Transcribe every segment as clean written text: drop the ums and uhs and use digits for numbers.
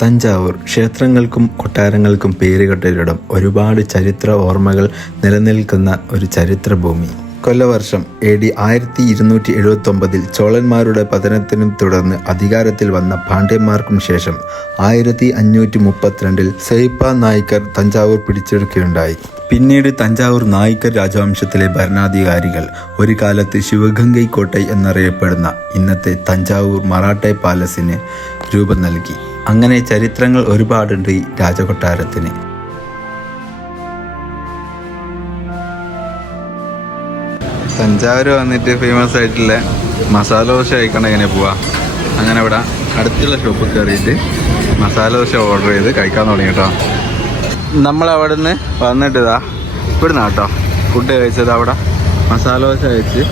തഞ്ചാവൂർ ക്ഷേത്രങ്ങൾക്കും കൊട്ടാരങ്ങൾക്കും പേരുകെട്ടൊരിടം. ഒരുപാട് ചരിത്ര ഓർമ്മകൾ നിലനിൽക്കുന്ന ഒരു ചരിത്രഭൂമി. കൊല്ലവർഷം AD 1279 ചോളന്മാരുടെ പതനത്തിനും തുടർന്ന് അധികാരത്തിൽ വന്ന പാണ്ഡ്യന്മാർക്കും ശേഷം 1532 സൈപ്പ നായ്ക്കർ തഞ്ചാവൂർ പിടിച്ചെടുക്കുകയുണ്ടായി. പിന്നീട് തഞ്ചാവൂർ നായ്ക്കർ രാജവംശത്തിലെ ഭരണാധികാരികൾ ഒരു കാലത്ത് ശിവഗംഗൈ കോട്ടൈ എന്നറിയപ്പെടുന്ന ഇന്നത്തെ തഞ്ചാവൂർ മറാഠെ പാലസിന് രൂപം നൽകി. അങ്ങനെ ചരിത്രങ്ങൾ ഒരുപാടുണ്ട് ഈ രാജകൊട്ടാരത്തിന്. തഞ്ചാവൂർ വന്നിട്ട് ഫേമസ് ആയിട്ടുള്ള മസാല ദോശ കഴിക്കണം. എങ്ങനെ പോവാ? അങ്ങനെ ഇവിടെ അടുത്തുള്ള ഷോപ്പിൽ കയറിയിട്ട് മസാല ദോശ ഓർഡർ ചെയ്ത് കഴിക്കാൻ തുടങ്ങി കേട്ടോ. നമ്മളവിടെ നിന്ന് വന്നിട്ട് ഇവിടുന്ന് കേട്ടോ ഫുഡ് കഴിച്ചത്. അവിടെ മസാല ദോശ കഴിച്ച്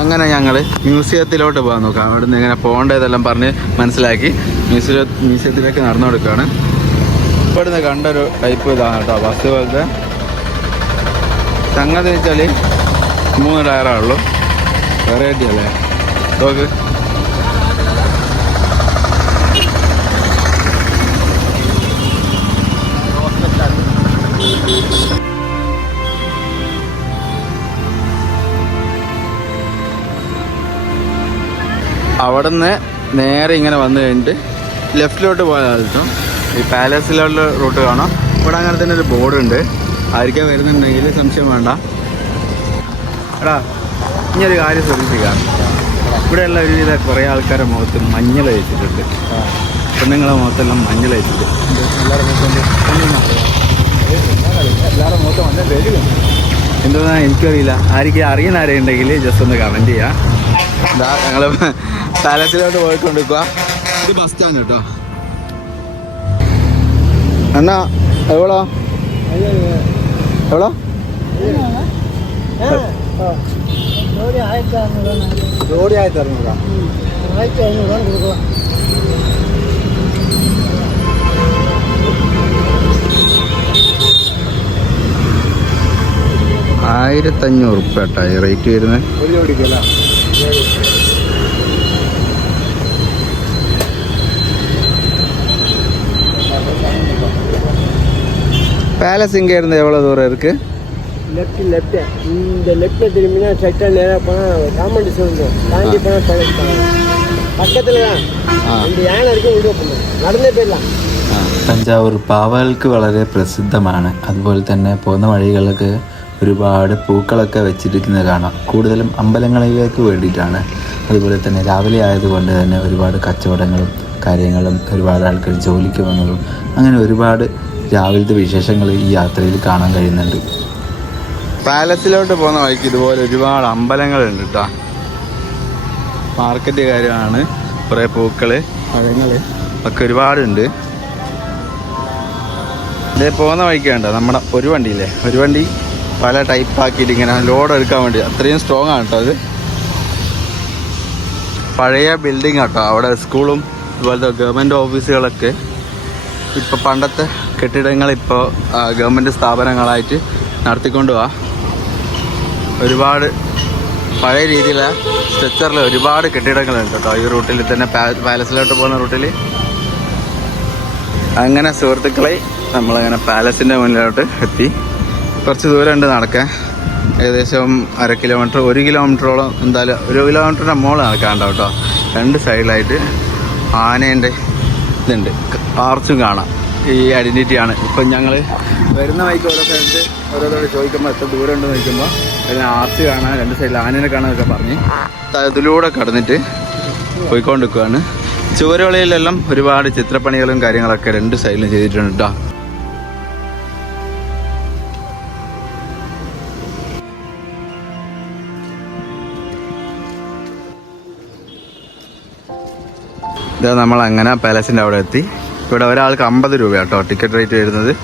അങ്ങനെ ഞങ്ങൾ മ്യൂസിയത്തിലോട്ട് പോകാൻ നോക്കാം. അവിടെ നിന്ന് ഇങ്ങനെ പോകേണ്ടതെല്ലാം പറഞ്ഞ് മനസ്സിലാക്കി മ്യൂസിയത്തിലേക്ക് നടന്നു കൊടുക്കുകയാണ്. ഇവിടുന്ന് കണ്ടൊരു ടൈപ്പ് ഇതാണ് കേട്ടോ, ബസ് പോലത്തെ സംഗതി വെച്ചാൽ 3 ടയറാണുള്ളൂ. വെറൈറ്റി അല്ലേ നോക്ക്. അവിടെ നിന്ന് നേരെ ഇങ്ങനെ വന്നു കഴിഞ്ഞിട്ട് ലെഫ്റ്റിലോട്ട് പോയാലും ഈ പാലസിലുള്ള റൂട്ട് കാണാം. ഇവിടെ അങ്ങനെ തന്നെ ഒരു ബോർഡുണ്ട്. ആയിരിക്കാൻ വരുന്നുണ്ടെങ്കിൽ സംശയം വേണ്ട. എടാ ഇനിയൊരു കാര്യം ശ്രദ്ധിക്കാം. ഇവിടെയുള്ള ഒരുവിധ കുറേ ആൾക്കാരുടെ മുഖത്ത് മഞ്ഞൾ വെച്ചിട്ടുണ്ട്. പെണ്ണുങ്ങളെ മുഖത്തെല്ലാം മഞ്ഞൾ വെച്ചിട്ട് എല്ലാവരുടെ മുഖത്ത് മഞ്ഞൾ വരും. എന്തുകൊണ്ടാ എനിക്കറിയില്ല. ആയിരിക്കും അറിയുന്ന ആരെയുണ്ടെങ്കിൽ ജസ്റ്റ് ഒന്ന് കമൻറ്റ് ചെയ്യാം. എന്താ ഞങ്ങൾ പാലസിലോട്ട് പോയിക്കൊണ്ടിരിക്കുക. ഇത് ബസ് സ്റ്റാൻഡ് കേട്ടോ. എന്നാ എവളോ എവളോ ജോഡി 1600 കൊടുക്കുക. 1500 ഉറുപ്പ്യ കേട്ടോ ഈ റേറ്റ് വരുന്നത് ഒരു ജോഡിക്കല്ല. பேலஸ் இங்கே இருந்து எவ்வளோ தூரம் இருக்கு? லெஃப்ட் இந்த லெஃப்ட்ல திரும்பினா ஸ்ட்ரைட்டா நேரா போனா காமெடி சொல்லுங்க. தாண்டி போனா பேலஸ் பக்கத்துல தான் இந்த யானை இருக்கு. உள்ள போணும், நடந்தே போயிடலாம். തഞ്ചാവൂർ പാവകൾക്ക് വളരെ പ്രസിദ്ധമാണ്. അതുപോലെ തന്നെ പോകുന്ന വഴികൾക്ക് ഒരുപാട് പൂക്കളൊക്കെ വെച്ചിരിക്കുന്നത് കാണാം. കൂടുതലും അമ്പലങ്ങളിലേക്ക് വേണ്ടിയിട്ടാണ്. അതുപോലെ തന്നെ രാവിലെ ആയതുകൊണ്ട് തന്നെ ഒരുപാട് കച്ചവടങ്ങളും കാര്യങ്ങളും ഒരുപാട് ആൾക്കാർ ജോലിക്ക് വന്നതും അങ്ങനെ ഒരുപാട് രാവിലത്തെ വിശേഷങ്ങൾ ഈ യാത്രയിൽ കാണാൻ കഴിയുന്നുണ്ട്. പാലസിലോട്ട് പോകുന്ന വഴിക്ക് ഇതുപോലെ ഒരുപാട് അമ്പലങ്ങളുണ്ട് കേട്ടോ. മാർക്കറ്റ് കാര്യമാണ്. കുറേ പൂക്കൾ പഴങ്ങൾ ഒക്കെ ഒരുപാടുണ്ട്. ഇതേ പോകുന്ന വഴിക്ക് വേണ്ട നമ്മുടെ ഒരു വണ്ടിയില്ലേ, ഒരു വണ്ടി പല ടൈപ്പാക്കിയിട്ട് ഇങ്ങനെ ലോഡ് എടുക്കാൻ വേണ്ടി അത്രയും സ്ട്രോങ് ആണ് കേട്ടോ. അത് പഴയ ബിൽഡിംഗ് കേട്ടോ. അവിടെ സ്കൂളും അതുപോലത്തെ ഗവൺമെൻറ് ഓഫീസുകളൊക്കെ ഇപ്പോൾ പണ്ടത്തെ കെട്ടിടങ്ങൾ ഇപ്പോൾ ഗവൺമെൻറ് സ്ഥാപനങ്ങളായിട്ട് നടത്തിക്കൊണ്ട് പോവാ. ഒരുപാട് പഴയ രീതിയിലെ സ്ട്രക്ചറിൽ ഒരുപാട് കെട്ടിടങ്ങളുണ്ട് കേട്ടോ ഈ റൂട്ടിൽ തന്നെ, പാലസിലോട്ട് പോകുന്ന റൂട്ടിൽ. അങ്ങനെ സുഹൃത്തുക്കളെ നമ്മളങ്ങനെ പാലസിൻ്റെ മുന്നിലോട്ട് എത്തി. കുറച്ച് ദൂരമുണ്ട് നടക്കാൻ. ഏകദേശം 1/2 കിലോമീറ്റർ 1 കിലോമീറ്ററോളം എന്തായാലും 1 കിലോമീറ്ററിൻ്റെ മുകളിൽ നടക്കാനുണ്ടാവും കേട്ടോ. 2 സൈഡിലായിട്ട് ആനേൻ്റെ ഇതുണ്ട്, ആർച്ചും കാണാം. ഈ ഐഡൻറ്റിറ്റിയാണ്. ഇപ്പം ഞങ്ങൾ വരുന്ന വഴിക്ക് ഓരോ സ്ഥലത്ത് ഓരോരോട് ചോദിക്കുമ്പോൾ എത്ര ദൂരം ഉണ്ടെന്ന് ചോദിക്കുമ്പോൾ അതിന് ആർച്ച് കാണാൻ 2 സൈഡിൽ ആനേനെ കാണാനൊക്കെ പറഞ്ഞ് ഇതിലൂടെ കടന്നിട്ട് പോയിക്കൊണ്ടിരിക്കുകയാണ്. ചുവരുകളിലെല്ലാം ഒരുപാട് ചിത്രപ്പണികളും കാര്യങ്ങളൊക്കെ 2 സൈഡിലും ചെയ്തിട്ടുണ്ട് കേട്ടോ. ഇതാ നമ്മളങ്ങനെ പാലസിൻ്റെ അവിടെ എത്തി. ഇവിടെ ഒരാൾക്ക് 50 രൂപ കേട്ടോ ടിക്കറ്റ് റേറ്റ് വരുന്നത്.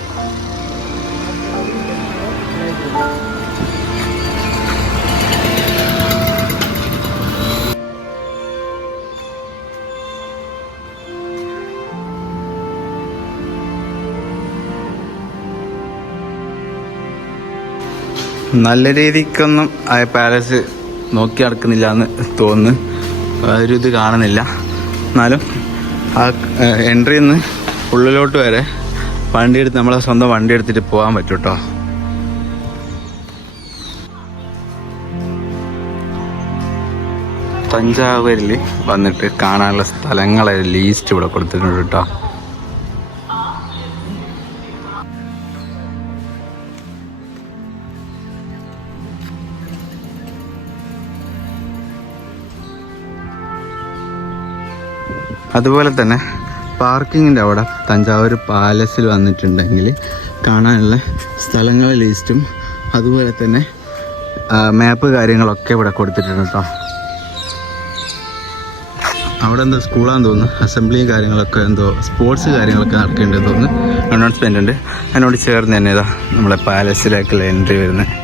നല്ല രീതിക്കൊന്നും ആ പാലസ് നോക്കി നടക്കുന്നില്ല എന്ന് തോന്നുന്നു. ഒരു ഇത് കാണുന്നില്ല. എന്നാലും ആ എൻട്രിയിൽ നിന്ന് ഉള്ളിലോട്ട് വരെ നമ്മളെ സ്വന്തം വണ്ടി എടുത്തിട്ട് പോകാൻ പറ്റും കേട്ടോ. തഞ്ചാവൂരിൽ വന്നിട്ട് കാണാനുള്ള സ്ഥലങ്ങളെ ലീസ്റ്റ് ഇവിടെ കൊടുത്തിട്ടുണ്ട് കേട്ടോ. അതുപോലെ തന്നെ പാർക്കിങ്ങിൻ്റെ അവിടെ തഞ്ചാവൂർ പാലസിൽ വന്നിട്ടുണ്ടെങ്കിൽ കാണാനുള്ള സ്ഥലങ്ങളെ ലിസ്റ്റും അതുപോലെ തന്നെ മാപ്പ് കാര്യങ്ങളൊക്കെ ഇവിടെ കൊടുത്തിട്ടുണ്ട് കേട്ടോ. അവിടെ എന്തോ സ്കൂളാന്ന് തോന്നുന്നു, അസംബ്ലിയും കാര്യങ്ങളൊക്കെ എന്തോ സ്പോർട്സ് കാര്യങ്ങളൊക്കെ നടക്കേണ്ടതെന്ന് തോന്നുന്നു. അനൗൺസ്മെൻ്റ് ഉണ്ട്. അതിനോട് ചേർന്ന് തന്നെ ഇതാ നമ്മളെ പാലസിലേക്കുള്ള എൻട്രി വരുന്നത്.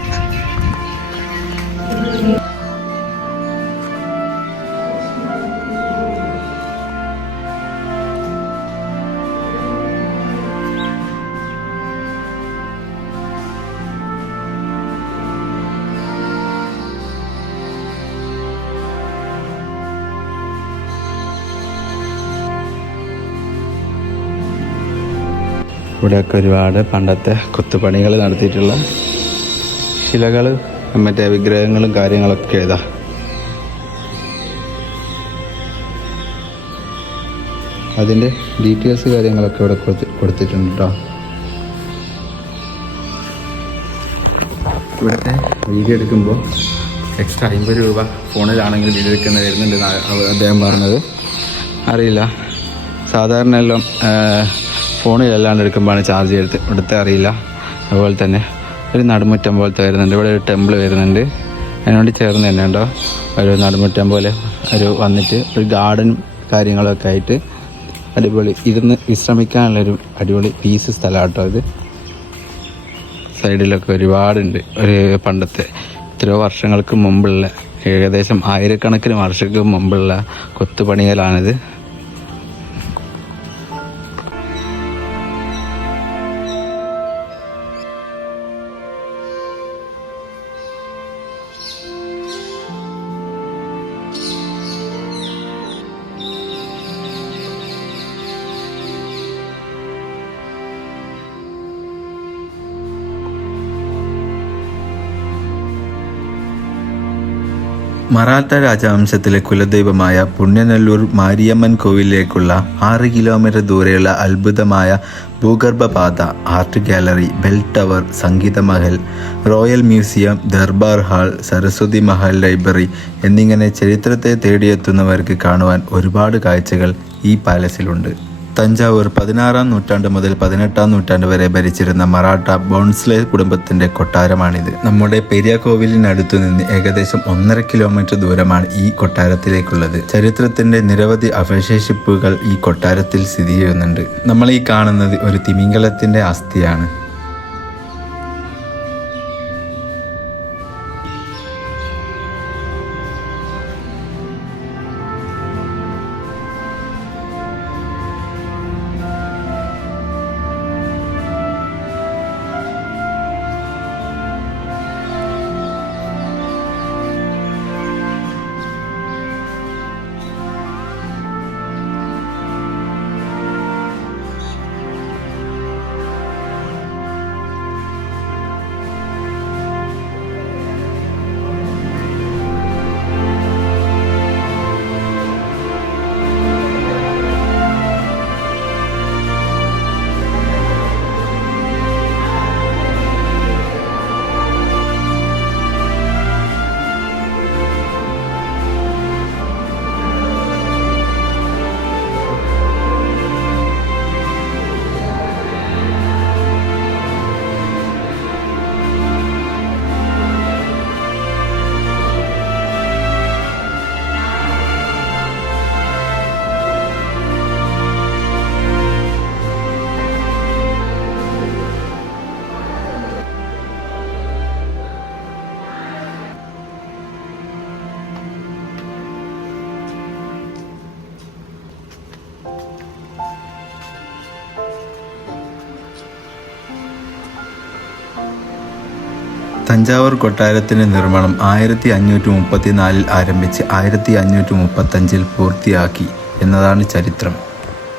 ഇവിടെയൊക്കെ ഒരുപാട് പണ്ടത്തെ കൊത്തുപണികൾ നടത്തിയിട്ടുള്ള ശിലകൾ, മറ്റേ വിഗ്രഹങ്ങളും കാര്യങ്ങളൊക്കെ ഇതാ. അതിൻ്റെ ഡീറ്റെയിൽസ് കാര്യങ്ങളൊക്കെ ഇവിടെ കൊടുത്തിട്ടുണ്ട് കേട്ടോ. ഇവിടുത്തെ വീഡിയോ എടുക്കുമ്പോൾ എക്സ്ട്രാ 50 രൂപ ഫോണിലാണെങ്കിൽ വീഡിയോ എടുക്കുന്ന വരുന്നുണ്ടെന്ന് അദ്ദേഹം പറഞ്ഞത്. അറിയില്ല, സാധാരണ എല്ലാം ഫോണിലല്ലാണ്ട് എടുക്കുമ്പോഴാണ് ചാർജ് ചെയ്ത്. ഇവിടുത്തെ അറിയില്ല. അതുപോലെ തന്നെ ഒരു നടുമുറ്റം പോലത്തെ വരുന്നുണ്ട്. ഇവിടെ ഒരു ടെമ്പിൾ വരുന്നുണ്ട്. അതിനോട് ചേർന്ന് തന്നെ ഉണ്ടോ ഒരു നടുമുറ്റം പോലെ ഒരു വന്നിട്ട് ഒരു ഗാർഡൻ കാര്യങ്ങളൊക്കെ ആയിട്ട് അടിപൊളി ഇരുന്ന് വിശ്രമിക്കാനുള്ളൊരു അടിപൊളി പീസ് സ്ഥലമാണ് കേട്ടോ ഇത്. സൈഡിലൊക്കെ ഒരുപാടുണ്ട്. ഒരു പണ്ടത്തെ എത്രയോ വർഷങ്ങൾക്ക് മുമ്പുള്ള, ഏകദേശം 1000കണക്കിന് വർഷങ്ങൾക്ക് മുമ്പുള്ള കൊത്തുപണികളാണിത്. മറാത്ത രാജവംശത്തിലെ കുലദൈവമായ പുണ്യനെല്ലൂർ മാരിയമ്മൻ കോവിലിലേക്കുള്ള 6 കിലോമീറ്റർ ദൂരെയുള്ള അത്ഭുതമായ ഭൂഗർഭപാത, art gallery, bell tower, Sangeetha Mahal, royal museum, Darbar hall, Saraswathi Mahal library എന്നിങ്ങനെ ചരിത്രത്തെ തേടിയെത്തുന്നവർക്ക് കാണുവാൻ ഒരുപാട് കാഴ്ചകൾ ഈ പാലസിലുണ്ട്. തഞ്ചാവൂർ 16-ാം നൂറ്റാണ്ട് മുതൽ 18-ാം നൂറ്റാണ്ട് വരെ ഭരിച്ചിരുന്ന മറാഠ ബോൺസ്ലെ കുടുംബത്തിന്റെ കൊട്ടാരമാണിത്. നമ്മുടെ പെരിയ കോവിലിനടുത്തു നിന്ന് ഏകദേശം 1.5 കിലോമീറ്റർ ദൂരമാണ് ഈ കൊട്ടാരത്തിലേക്കുള്ളത്. ചരിത്രത്തിന്റെ നിരവധി അവശേഷിപ്പുകൾ ഈ കൊട്ടാരത്തിൽ സ്ഥിതി ചെയ്യുന്നുണ്ട്. നമ്മൾ ഈ കാണുന്നത് ഒരു തിമിംഗലത്തിന്റെ അസ്ഥിയാണ്. തഞ്ചാവൂർ കൊട്ടാരത്തിൻ്റെ നിർമ്മാണം 1534 ആരംഭിച്ച് 1535 പൂർത്തിയാക്കി എന്നതാണ് ചരിത്രം.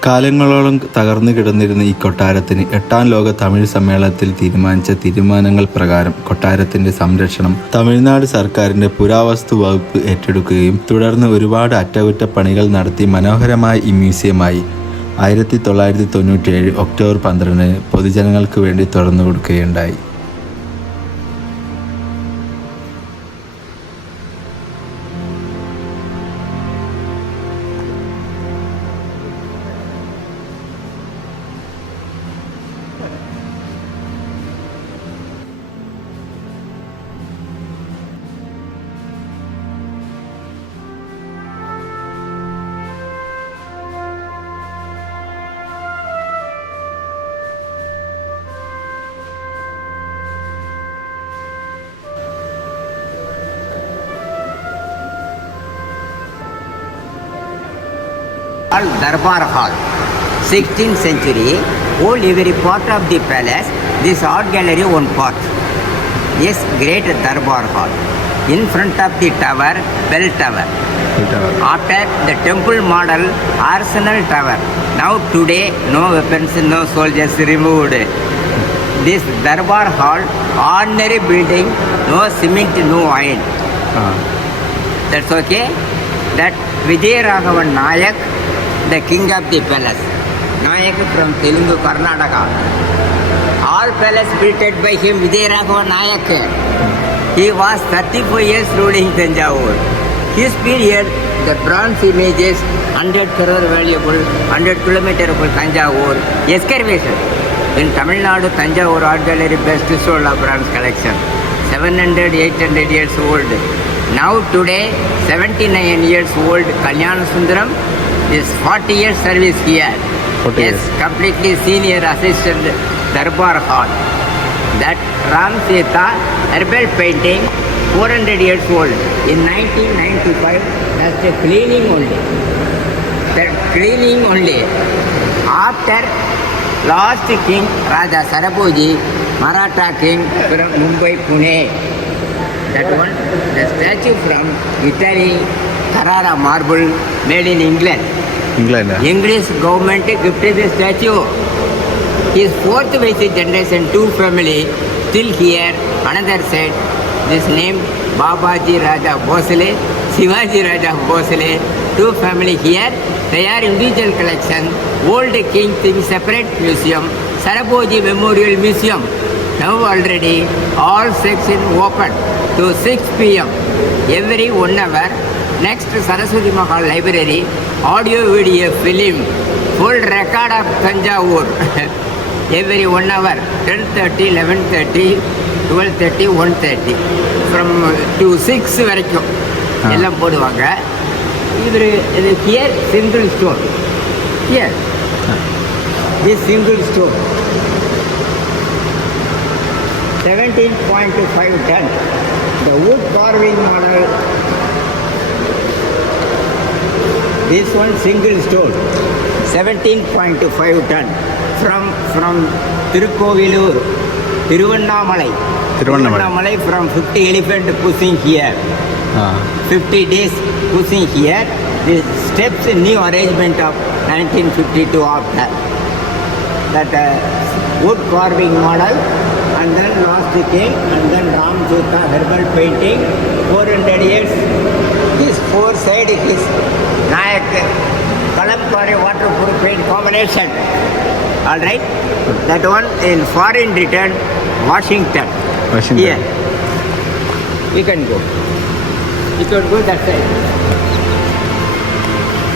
കാലങ്ങളോളം തകർന്നു കിടന്നിരുന്ന ഈ കൊട്ടാരത്തിന് 8ാം ലോക തമിഴ് സമ്മേളനത്തിൽ തീരുമാനിച്ച തീരുമാനങ്ങൾ പ്രകാരം കൊട്ടാരത്തിന്റെ സംരക്ഷണം തമിഴ്നാട് സർക്കാരിന്റെ പുരാവസ്തു വകുപ്പ് ഏറ്റെടുക്കുകയും തുടർന്ന് ഒരുപാട് അറ്റകുറ്റപ്പണികൾ നടത്തി മനോഹരമായ ഈ മ്യൂസിയമായി 1997 ഒക്ടോബർ 12 പൊതുജനങ്ങൾക്ക് വേണ്ടി തുറന്നു കൊടുക്കുകയുണ്ടായി. Darbar Hall, 16th century, hold every part of the palace. This art gallery one part. Yes, great Darbar Hall. In front of the tower, bell tower. After the temple model, arsenal tower. Now today, no weapons, no soldiers removed. This Darbar Hall, ordinary building, no cement, no iron. That's okay. That Vijay Raghavan Nayak, the king of the palace. Nayak from Telugu, Karnataka. All palace built by him, Vijay Raghavan Nayak. He was 34 years ruling Tanjavur. His period, the bronze images, 100 crore valuable, 100 kilometer of Tanjavur. Excavation. In Tamil Nadu, Tanjavur Art Gallery best sold of bronze collection. 700, 800 years old. Now today, 79 years old, Kalyana Sundaram is 40 years service here. 40 yes, years. Completely senior assistant Darbar Hall. That Ram Sita herbal painting, 400 years old. In 1995, that's a cleaning only. That cleaning only. After last king, Raja Sarabhoji, Maratha king from Mumbai, Pune. That one, the statue from Italy, Carrara marble, made in England. England. English government gifted the statue. His fourth basic generation, two family, still here. Another said, this name Babaji Raja Bhosale, Shivaji Raja Bhosale, two family here. They are individual collection. Old king thing separate museum. Sarabhoji Memorial Museum. Now already all section open to 6 p.m. every 1 hour. Next Saraswati Mahal Library, audio video film, full record of Tanjavur. Every 1 hour, 10:30, 11:30, 12:30, 1:30. From to 6 வரைக்கும் எல்லாம் போடுவாங்க. இது here single stone. Here. This single stone. 17.5 ton. The wood carving model. This one single stone. 17.5 ton. From Tirukovilur, Tiruvannamalai. Tiruvannamalai from 50 elephant pushing here. 50 days pushing here. The steps new arrangement of 1952 after. That wood carving model. And then last king, and then Ram Sita herbal painting, 400 years. This four side is Nayak Kalampari waterproof paint combination. All right, that one in foreign return, Washington. Here, you can go. You can go that side.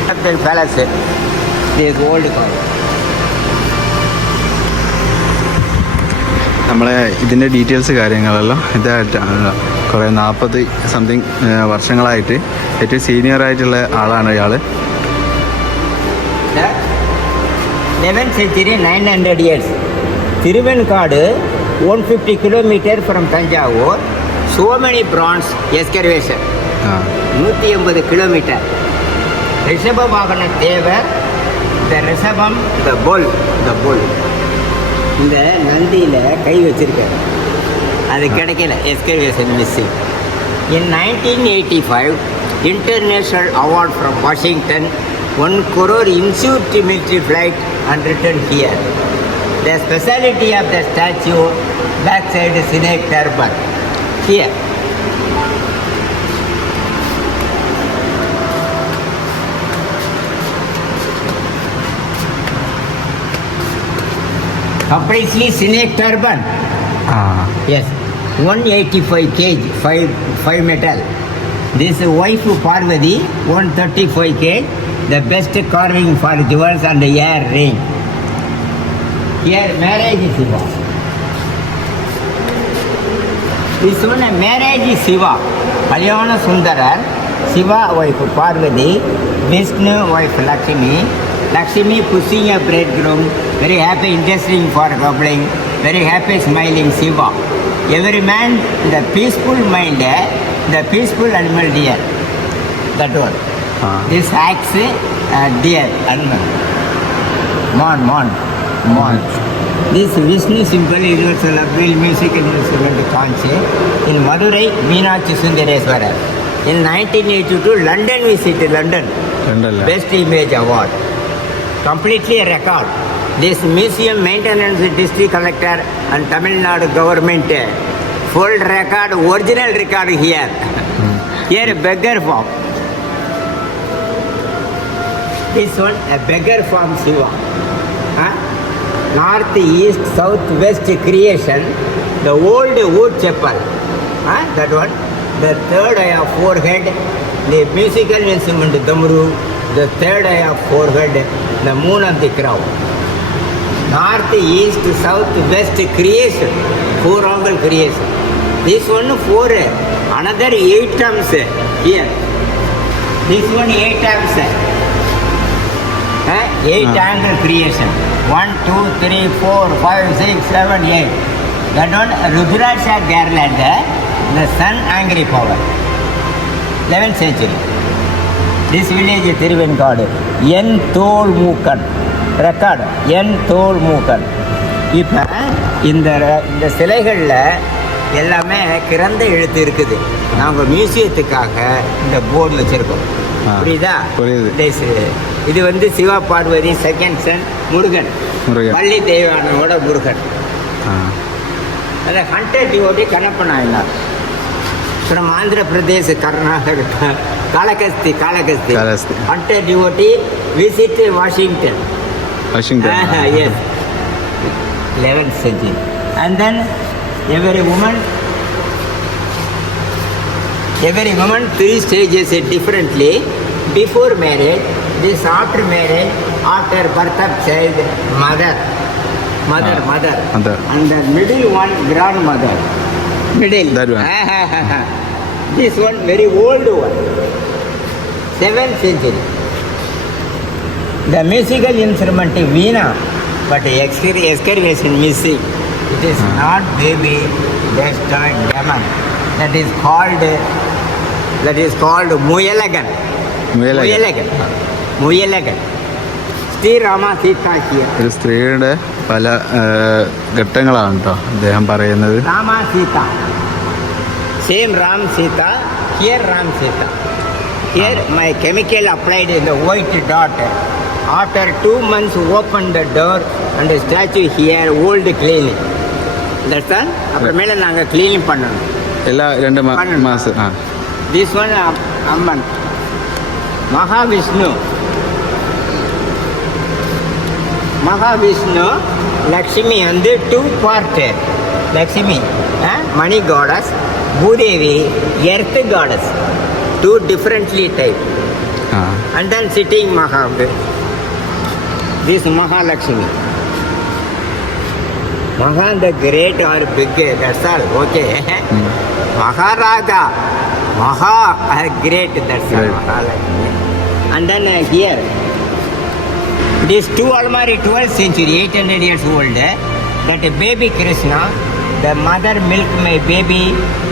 Captain Palace, this old car. നമ്മളെ ഇതിൻ്റെ details കാര്യങ്ങളെല്ലാം ഇതായിട്ടാണ് കുറേ 40 something വർഷങ്ങളായിട്ട് ഏറ്റവും senior ആയിട്ടുള്ള ആളാണ് ഇയാൾ. 11th century, 900 years. Thiruvenkadu, 150 kilometer from Tanjavur. So many bronze excavation. 180 kilometer. Rishabha Vagana Deva, the Rishabham, the bull. இந்த நந்தியில் கை வச்சிருக்காரு, அது கிடைக்கல, excavation missing. In 1985, International Award from Washington, 1 crore ensured military flight and returned here. The speciality of the statue, backside snake turban. Here. Completely snake turban. Yes. 185 kg, 5 metal. This wife Parvati, 135 kg. The best carving for jewels and ear ring. Here marriage Shiva. This one a marriage Shiva. Kalyana Sundarar, Shiva wife Parvati, Vishnu wife Lakshmi. Lakshmi pushing a bridegroom, very happy, interesting for coupling, very happy, smiling Shiva. Every man, the peaceful mind, the peaceful animal deer. That one. This axe, deer, animal. Mon. This Vishnu symbol universal appeal musical instrument concept in Madurai, Meenakshi Sundareswarar. In 1982, London visited London. Best Image Award. Completely a record. This museum maintenance district collector and Tamil Nadu government full record, original record here. Here beggar form. This one a beggar form Shiva. North, east, south, west creation. The old wood chapel. That one. The third eye of forehead. The musical instrument Damru. The third eye of forehead. The moon of the crown. North, east, south, west creation. 4 angle creation. This one 4. Another 8 terms here. This one 8 terms. 8 angle creation. 1, 2, 3, 4, 5, 6, 7, 8. That one Rudraksha garland. The sun angry power. 11th century. This village is Thiruvenkadu. N. Thol Mookan. Record. N. Thol Mookan. இப்போ இந்த சிலைகளில் எல்லாமே கிறந்த எழுத்து இருக்குது. நாங்கள் மியூசியத்துக்காக இந்த board வச்சுருக்கோம். புரியுதா? புரியுது. இது வந்து சிவா பார்வதி செகண்ட் சன் முருகன். பள்ளி தெய்வானோட முருகன். அதை hunter devotee Kannappa Nayanar. from Andhra Pradesh, Karnataka, Kalakasti. Hunter devotee visit Washington. Yes. 11th century. And then every woman 3 stages differently. Before marriage, this after marriage, after birth of child, mother. And the middle one, grandmother. That one. This one very old one. 7th century. The musical instrument is veena, but excavation missing. It is not baby, just a demon. That is called Muyalagan. Sri Rama Sita here. ഒരു സ്ത്രീയുടെ പല ഘട്ടങ്ങളാണ് കേട്ടോ അദ്ദേഹം പറയുന്നത്. Rama Sita. Same Ram Sita. Here Ram Sita. Here my chemical applied in the white dot. After 2 months open the door and the statue here old cleaning. That's all. அப்புறமேல நாங்கள் cleaning பண்ணணும். എല്ലാ 2 മാസം. This one Amman. Mahavishnu, Lakshmi and 2 part. Lakshmi, money goddess, Bhudevi, earth goddess. 2 differently type. And then sitting Mahavishnu. This Mahalakshmi. Maha the great or big, that's all. Okay. Maharaja. Maha great, that's all. Mahalakshmi. And then here. This 2 almari 12th century, 800 years old. That baby Krishna, the mother milk my baby,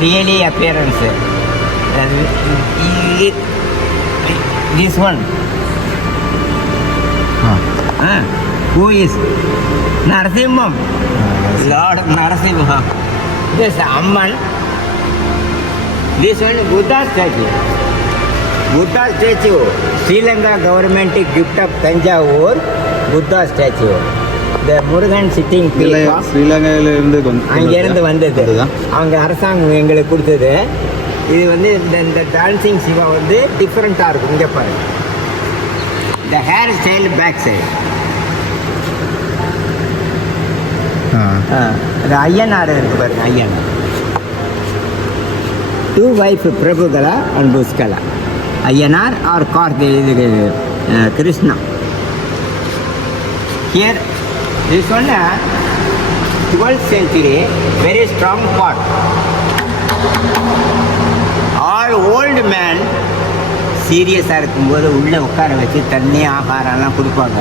really appearance. This one. Who is Narasimham? Lord Narasimha. This Amman. This one Buddha statue. Buddha statue. Sri Lanka government gift of Tanjavur Buddha statue. The Murugan sitting peacock. ஸ்ரீலங்காவில இருந்து அங்கேருந்து வந்தது. அவங்க அரசாங்கம் எங்களுக்கு கொடுத்தது. இது வந்து இந்த டான்சிங் சிவா வந்து டிஃப்ரெண்ட்டாக இருக்கும். இங்கே பாருங்க. The hair style back side. அது ஐயனார் இருக்கு பாருங்க. Ayyanar. 2 wife Prabhukala and Pushkala. Ayyanar are Karthi இது Krishna. Here this one 12th century very strong pot. All old man சீரியஸாக இருக்கும்போது உள்ளே உட்கார வச்சு தண்ணி ஆகாரம்லாம் கொடுப்பாங்க.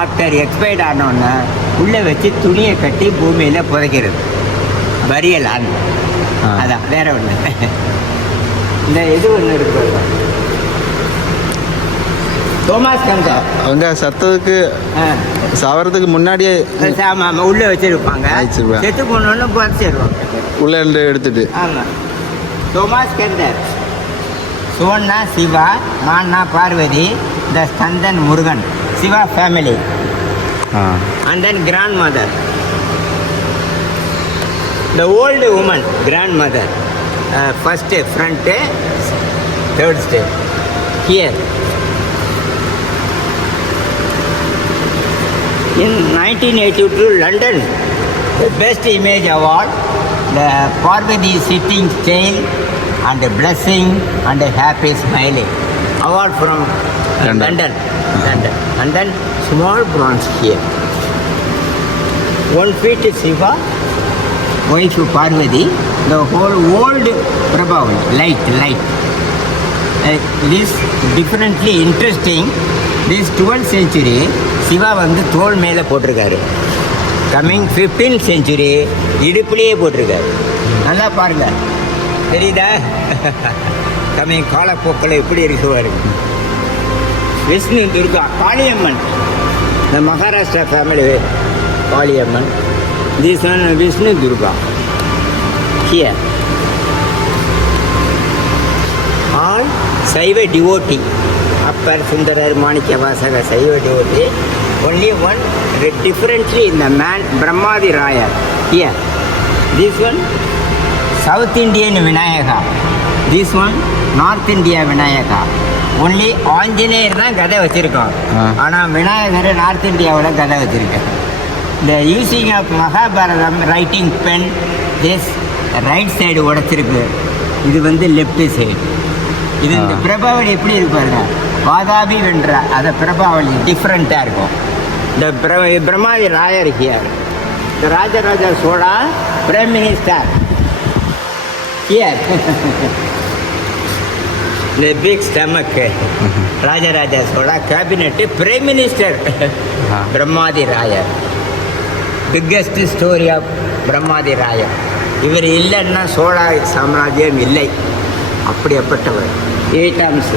ஆஃப்டர் எக்ஸ்பைர்ட் ஆனோன்னா உள்ளே வச்சு துணியை கட்டி பூமியில் புதைக்கிறது. பரியல் ஆன் அதான் வேற ஒன்று. இந்த இது ஒன்று இருக்கு தோமாஸ் கங்கா. அவங்க சத்தத்துக்கு சாவறதுக்கு முன்னாடியே ஆமாம் உள்ளே வச்சுருப்பாங்க. செத்து போனோன்னு புதைச்சிடுவாங்க உள்ளே இருந்து எடுத்துட்டு. ஆமாம். தோமாஸ் Kandar. Sona Shiva, Mana Parvati, the Skandan Murugan, Shiva family. And then grandmother. The old woman, grandmother. First front, third step. Here. In 1982, London, the best image award, the Parvati sitting style and a blessing and a happy smiling award from London. And then small bronze here. 1 feet Shiva, wife Parvati, the whole old Prabhavan, light. This differently interesting. This 12th century Shiva வந்து தோள் மேலே போட்டிருக்காரு. Coming 15th century இடுப்புலேயே போட்டிருக்காரு. நல்லா பாருங்க, தெரியுதா? Coming காலப்போக்கில் எப்படி இருக்கு பாருங்க. விஷ்ணு துர்கா காளியம்மன், இந்த Maharashtra family Kaliamman. This one Vishnu Durga. Here all Saiva devotee. Appar Sundarar Manikka Vasaga Saiva devotee. Only one differently இந்த man Brahmadhi Rayar. Here this one South Indian Vinayaka. This one North India Vinayaka. Only Anjaneyar தான் கதை வச்சுருக்கோம். ஆனால் விநாயகர் நார்த் இந்தியாவில் கதை வச்சுருக்கேன். இந்த using of Mahabharatam writing pen. This right side உடைச்சிருக்கு. இது வந்து லெஃப்ட் சைடு. இது இந்த பிரபாவளி எப்படி இருப்பாருங்க, வாதாபி வென்ற அதை பிரபாவளி டிஃப்ரெண்ட்டாக இருக்கும். இந்த பிரம்மாதி ராயர் ஹியர். இந்த Rajaraja Chola prime minister. Here, the big stomach, Rajaraja Sola cabinet, Prime Minister, Brahmadi Raya. Biggest story of Brahmadi Raya. இவர் இல்லைன்னா சோழா சாம்ராஜ்யம் இல்லை. அப்படிப்பட்டவர். 8 arms,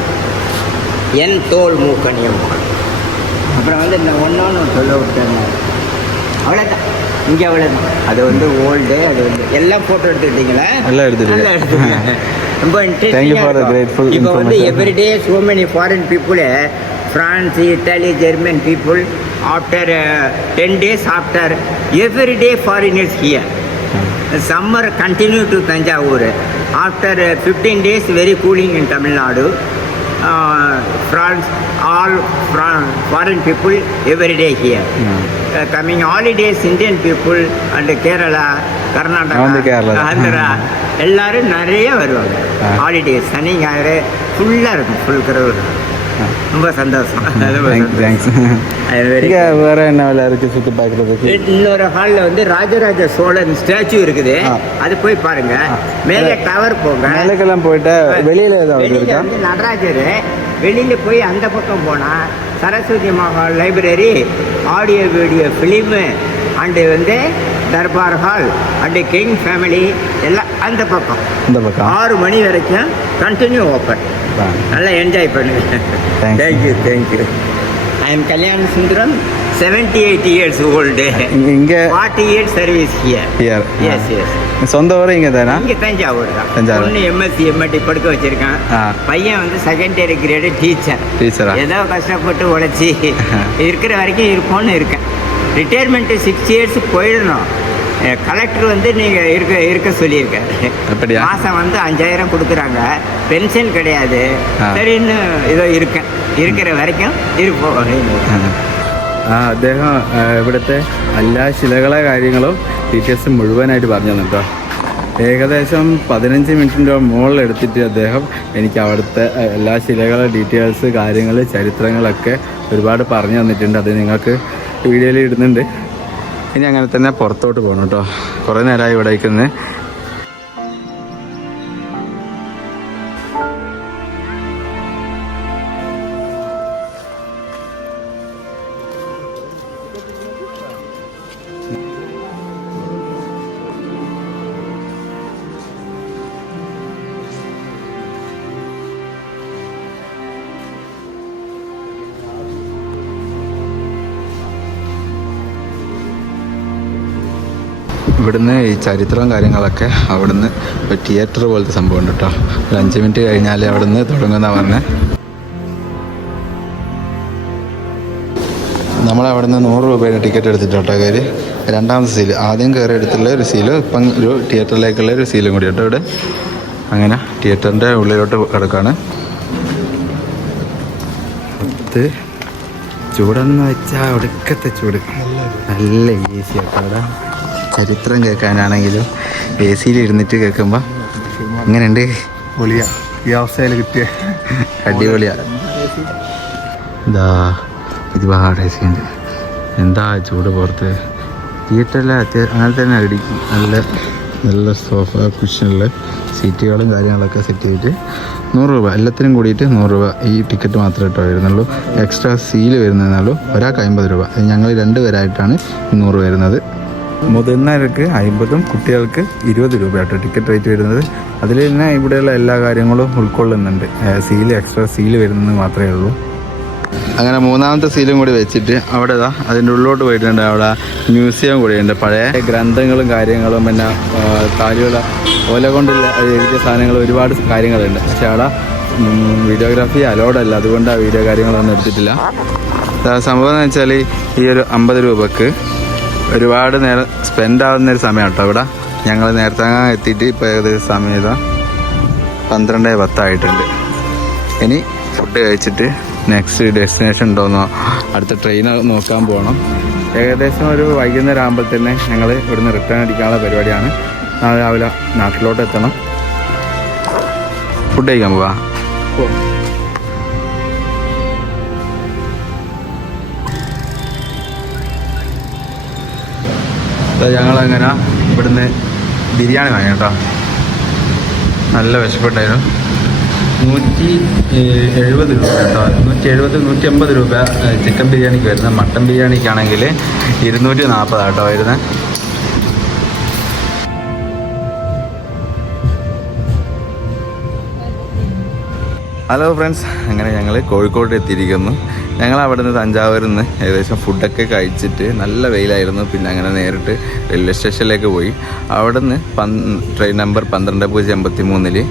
என் தோல் மூக்கணியம். அப்புறம் வந்து இந்த ஒன்று சொல்ல விட்டாங்க. அவ்வளோதான். இங்கே அவ்வளோதான். அது வந்து ஓல்டு. அது வந்து எல்லாம் ஃபோட்டோ எடுத்துக்கிட்டீங்களா? எல்லாம் எடுத்துக்கிட்டேன். ரொம்ப இன்ட்ரெஸ்டிங்காக. இப்போ வந்து everyday so many foreign people, France, Italy, German people, after 10 days after everyday foreigners here. Summer continue to Thanjavur. After 15 days very cooling in Tamil Nadu. France, all foreign people every day here. Coming holidays, Indian people and Kerala, Karnataka, Andhra, எல்லாரும் நிறைய வருவாங்க. Holidays சனி ஞாயிறு ஃபுல்லாக இருக்கும். Full crowd. ரொம்ப சந்தோஷம். வேற என்ன வேலை இருக்கு சுற்றி பார்க்குறதுக்கு? இன்னொரு ஹாலில் வந்து ராஜராஜ சோழன் ஸ்டாச்சு இருக்குது. அது போய் பாருங்க. மேலே டவர் போங்க. மேலக்கெல்லாம் போயிட்டா வெளியில் ஏதாவது இருக்கா? வந்து நடராஜர் வெளியில் போய் அந்த பக்கம் போனால் Saraswathi Mahal library, audio video film and வந்து Darbar hall and king family எல்லாம் அந்த பக்கம். 6 மணி வரைக்கும் கண்டினியூ ஓப்பன். நல்லா என்ஜாய் பண்ணுங்க. Thank you. I am Kalyana Sundaram, 78 years old. இங்கே 40 years service here. Here. Yes, yes. சொந்த ஊர் இங்கே தானா? இங்கே தஞ்சாவூர் தான். தஞ்சாவூர். பொண்ணு MSc MD படிக்க வச்சிருக்கான். பையன் வந்து செகண்டரி கிரேடு டீச்சரா. ஏதோ கஷ்டப்பட்டு உழைச்சி இருக்கிற வரைக்கும் இருப்போன்னு இருக்கேன். ரிட்டையர்மெண்ட்டு 6 years போயிடணும். கலெக்டர் வந்து நீங்கள் இருக்க சொல்லியிருக்காரு. அப்படியா? மாதம் வந்து 5000 കൊടുക്കുறாங்க. പെൻഷൻ கிடையாது. சரின்னு ஏதோ இருக்கேன். இருக்கிற വരയ്ക്കും ഇരുപ്പോ. അദ്ദേഹം ഇവിടുത്തെ എല്ലാ ശിലകളെ കാര്യങ്ങളും ഡീറ്റെയിൽസ് മുഴുവനായിട്ട് പറഞ്ഞു തന്നു കേട്ടോ. ഏകദേശം 15 മിനിറ്റിൻ്റെ മുകളിൽ എടുത്തിട്ട് അദ്ദേഹം എനിക്ക് അവിടുത്തെ എല്ലാ ശിലകളെ ഡീറ്റെയിൽസ് കാര്യങ്ങൾ ചരിത്രങ്ങളൊക്കെ ഒരുപാട് പറഞ്ഞു തന്നിട്ടുണ്ട്. അത് നിങ്ങൾക്ക് വീഡിയോയിൽ ഇടുന്നുണ്ട്. ഇനി അങ്ങനെ തന്നെ പുറത്തോട്ട് പോകണം കേട്ടോ. കുറേ നേരമായി ഇവിടെ ഇരിക്കുന്നത്. ഇവിടുന്ന് ഈ ചരിത്രവും കാര്യങ്ങളൊക്കെ അവിടുന്ന് ഒരു തിയേറ്റർ പോലത്തെ സംഭവം ഉണ്ട് കേട്ടോ. ഒരു 5 മിനിറ്റ് കഴിഞ്ഞാൽ അവിടുന്ന് തുടങ്ങുന്ന പറഞ്ഞ് നമ്മളവിടുന്ന് 100 രൂപയുടെ ടിക്കറ്റ് എടുത്തിട്ടോ കയറി. രണ്ടാമത്തെ സീല് ആദ്യം കയറി എടുത്തുള്ള ഒരു സീലും ഇപ്പം ഒരു തിയേറ്ററിലേക്കുള്ള ഒരു സീലും കൂടി കേട്ടോ ഇവിടെ. അങ്ങനെ തിയേറ്ററിൻ്റെ ഉള്ളിലോട്ട് കിടക്കാണ്. ഇത് ചൂടെന്ന് വെച്ചാൽ ഒടുക്കത്തെ ചൂട്. നല്ല ഈസി ആട്ടോ അവിടെ. ചരിത്രം കേൾക്കാനാണെങ്കിലും AC ഇരുന്നിട്ട് കേൾക്കുമ്പോൾ എങ്ങനെയുണ്ട്? പൊളിയാ. ഈ അവസ്ഥയിൽ കിട്ടിയ അടിപൊളിയാ. ഇതാ ഒരുപാട് AC ഉണ്ട്. എന്താ ചൂട് പുറത്ത്. തിയേറ്ററിൽ അങ്ങനെ തന്നെ അടിക്കും. നല്ല സോഫ കുഷനുള്ള സീറ്റുകളും കാര്യങ്ങളൊക്കെ സെറ്റ് ചെയ്തിട്ട് 100 രൂപ എല്ലാത്തിനും കൂടിയിട്ട് 100 രൂപ. ഈ ടിക്കറ്റ് മാത്രമേ കേട്ടോ വരുന്നുള്ളൂ. എക്സ്ട്രാ സീല് വരുന്നതിനാലും ഒരാൾക്ക് 50 രൂപ. ഞങ്ങൾ 2 പേരായിട്ടാണ് 100 വരുന്നത്. മുതിർന്നവർക്ക് 50ഉം കുട്ടികൾക്ക് 20 രൂപ കേട്ടോ ടിക്കറ്റ് റേറ്റ് വരുന്നത്. അതിൽ തന്നെ ഇവിടെയുള്ള എല്ലാ കാര്യങ്ങളും ഉൾക്കൊള്ളുന്നുണ്ട്. സീല് എക്സ്ട്രാ സീല് വരുന്നത് മാത്രമേ ഉള്ളൂ. അങ്ങനെ മൂന്നാമത്തെ സീലും കൂടി വെച്ചിട്ട് അവിടെ അതിൻ്റെ ഉള്ളിലോട്ട് പോയിട്ടുണ്ട്. അവിടെ മ്യൂസിയം കൂടിയുണ്ട്. പഴയ ഗ്രന്ഥങ്ങളും കാര്യങ്ങളും പിന്നെ താലിയുള്ള ഓല കൊണ്ടുള്ള എഴുതിയ സാധനങ്ങൾ ഒരുപാട് കാര്യങ്ങളുണ്ട്. പക്ഷെ അവിടെ വീഡിയോഗ്രാഫി അലോഡല്ല. അതുകൊണ്ട് ആ വീഡിയോ കാര്യങ്ങളൊന്നും എടുത്തിട്ടില്ല. സംഭവം എന്ന് വെച്ചാൽ ഈ ഒരു 50 രൂപക്ക് ഒരുപാട് നേരം സ്പെൻഡ് ആവുന്നൊരു സമയം കേട്ടോ ഇവിടെ. ഞങ്ങൾ നേരത്തെ എത്തിയിട്ട് ഇപ്പോൾ ഏകദേശം സമയം 12:10 ആയിട്ടുണ്ട്. ഇനി ഫുഡ് കഴിച്ചിട്ട് നെക്സ്റ്റ് ഡെസ്റ്റിനേഷൻ ഉണ്ടോയെന്നോ അടുത്ത ട്രെയിൻ നോക്കാൻ പോകണം. ഏകദേശം ഒരു വൈകുന്നേരം ആകുമ്പോൾ തന്നെ ഞങ്ങൾ ഇവിടുന്ന് റിട്ടേൺ അടിക്കാനുള്ള പരിപാടിയാണ്. നാളെ രാവിലെ നാട്ടിലോട്ട് എത്തണം. ഫുഡ് കഴിക്കാൻ പോവാ. ഞങ്ങളങ്ങനെ ഇവിടുന്ന് ബിരിയാണി വാങ്ങി കേട്ടോ. നല്ല വിശപ്പെട്ടായിരുന്നു. 170 രൂപ കേട്ടോ. 170-180 രൂപ ചിക്കൻ ബിരിയാണിക്ക് വരുന്നത്. മട്ടൻ ബിരിയാണിക്കാണെങ്കിൽ 240 കേട്ടോ വരുന്നത്. ഹലോ ഫ്രണ്ട്സ്, അങ്ങനെ ഞങ്ങൾ കോഴിക്കോട് എത്തിയിരിക്കുന്നു. ഞങ്ങൾ അവിടെ നിന്ന് തഞ്ചാവൂരിൽ നിന്ന് ഏകദേശം ഫുഡൊക്കെ കഴിച്ചിട്ട് നല്ല വെയിലായിരുന്നു. പിന്നെ അങ്ങനെ നേരിട്ട് റെയിൽവേ സ്റ്റേഷനിലേക്ക് പോയി. അവിടെ നിന്ന് ട്രെയിൻ നമ്പർ 12:83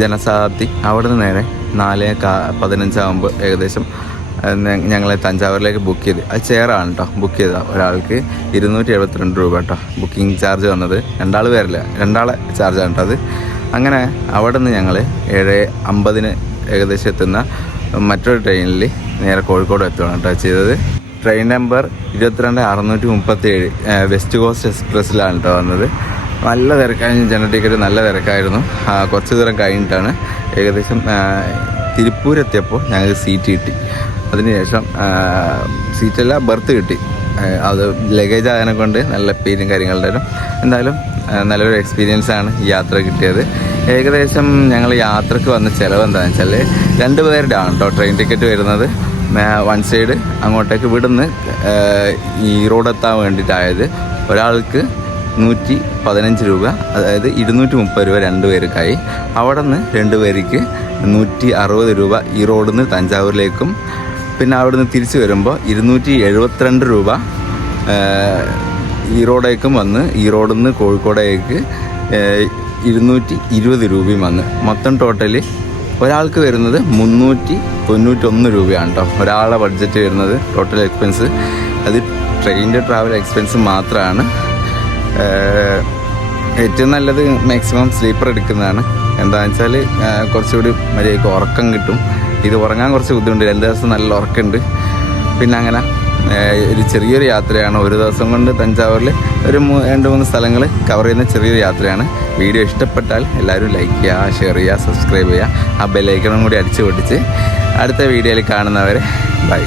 ജനശതാബ്ദി. അവിടെ നിന്ന് നേരെ 4:15 ആകുമ്പോൾ ഏകദേശം ഞങ്ങളെ തഞ്ചാവൂരിലേക്ക് ബുക്ക് ചെയ്ത്. അത് ചെയറാണ് കേട്ടോ ബുക്ക് ചെയ്ത ഒരാൾക്ക് 272 രൂപ കേട്ടോ ബുക്കിംഗ് ചാർജ് വന്നത്. 2 പേരല്ല, 2 ചാർജാണ് കേട്ടോ അത്. അങ്ങനെ അവിടെ നിന്ന് ഞങ്ങൾ 7:50 ഏകദേശം എത്തുന്ന മറ്റൊരു ട്രെയിനിൽ നേരെ കോഴിക്കോട് എത്തുകയാണ് കേട്ടോ ചെയ്തത്. ട്രെയിൻ നമ്പർ 22637 വെസ്റ്റ് കോസ്റ്റ് എക്സ്പ്രസ്സിലാണ് കേട്ടോ വന്നത്. നല്ല തിരക്കായിരുന്നു. ജനറൽ ടിക്കറ്റ് നല്ല തിരക്കായിരുന്നു. കുറച്ച് ദൂരം കഴിഞ്ഞിട്ടാണ് ഏകദേശം തിരുപ്പൂരെത്തിയപ്പോൾ ഞങ്ങൾക്ക് സീറ്റ് കിട്ടി. അതിനുശേഷം സീറ്റല്ല ബർത്ത് കിട്ടി. അത് ലഗേജ് ആയതിനെ കൊണ്ട് നല്ല പേരും കാര്യങ്ങളുണ്ടായിരുന്നു. എന്തായാലും നല്ലൊരു എക്സ്പീരിയൻസാണ് ഈ യാത്ര കിട്ടിയത്. ഏകദേശം ഞങ്ങൾ യാത്രക്ക് വന്ന ചിലവ് എന്താണെന്ന് വെച്ചാൽ 2 പേരുടെ ആണ് കേട്ടോ ട്രെയിൻ ടിക്കറ്റ് വരുന്നത്. വൺ സൈഡ് അങ്ങോട്ടേക്ക് ഇവിടുന്ന് ഈ റോഡെത്താൻ വേണ്ടിയിട്ടായത് ഒരാൾക്ക് 115 രൂപ, അതായത് 230 രൂപ 2 പേർക്കായി. അവിടെ നിന്ന് 2 പേർക്ക് 160 രൂപ ഈ റോഡിൽ നിന്ന് തഞ്ചാവൂരിലേക്കും പിന്നെ അവിടുന്ന് തിരിച്ച് വരുമ്പോൾ 272 രൂപ ഈറോഡേക്കും വന്ന് ഈറോഡിൽ നിന്ന് കോഴിക്കോടേക്ക് 220 രൂപയും വന്ന് മൊത്തം ടോട്ടല് ഒരാൾക്ക് വരുന്നത് 391 രൂപയാണ് കേട്ടോ. ഒരാളുടെ ബഡ്ജറ്റ് വരുന്നത് ടോട്ടൽ എക്സ്പെൻസ്. അത് ട്രെയിനിൻ്റെ ട്രാവൽ എക്സ്പെൻസ് മാത്രമാണ്. ഏറ്റവും നല്ലത് മാക്സിമം സ്ലീപ്പർ എടുക്കുന്നതാണ്. എന്താണെന്ന് വെച്ചാൽ കുറച്ചുകൂടി മര്യാദയ്ക്ക് ഉറക്കം കിട്ടും. ഇത് ഉറങ്ങാൻ കുറച്ച് ബുദ്ധിമുട്ട്. 2 ദിവസം നല്ല ഉറക്കമുണ്ട്. പിന്നെ അങ്ങനെ ഒരു ചെറിയൊരു യാത്രയാണ്. ഒരു ദിവസം കൊണ്ട് തഞ്ചാവൂരിൽ ഒരു 2-3 സ്ഥലങ്ങൾ കവർ ചെയ്യുന്ന ചെറിയൊരു യാത്രയാണ്. വീഡിയോ ഇഷ്ടപ്പെട്ടാൽ എല്ലാവരും ലൈക്ക് ചെയ്യുക, ഷെയർ ചെയ്യുക, സബ്സ്ക്രൈബ് ചെയ്യുക. ആ ബെല്ലൈക്കണും കൂടി അടിച്ചു പൊട്ടിച്ച് അടുത്ത വീഡിയോയിൽ കാണുന്നവരെ ബൈ.